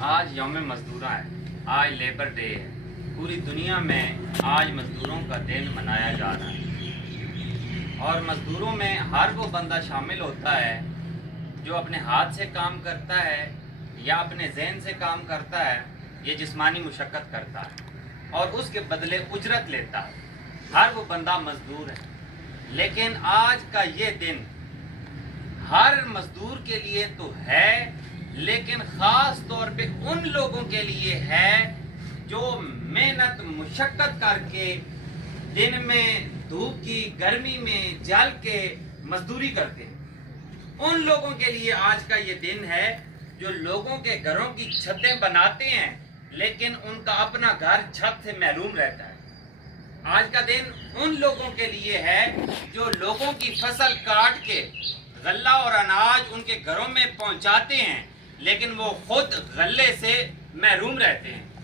आज यौम मज़दूरा है, आज लेबर डे है। पूरी दुनिया में आज मज़दूरों का दिन मनाया जा रहा है और मज़दूरों में हर वो बंदा शामिल होता है जो अपने हाथ से काम करता है या अपने जहन से काम करता है, ये जिस्मानी मुशक्क़त करता है और उसके बदले उजरत लेता है। हर वो बंदा मज़दूर है। लेकिन आज का ये दिन हर मज़दूर के लिए तो है, लेकिन ख़ास तौर पे उन लोगों के लिए है जो मेहनत मुशक्क़त करके दिन में धूप की गर्मी में जल के मजदूरी करते हैं। उन लोगों के लिए आज का ये दिन है जो लोगों के घरों की छतें बनाते हैं लेकिन उनका अपना घर छत से महरूम रहता है। आज का दिन उन लोगों के लिए है जो लोगों की फसल काट के गल्ला और अनाज उनके घरों में पहुंचाते हैं लेकिन वो खुद गल्ले से महरूम रहते हैं।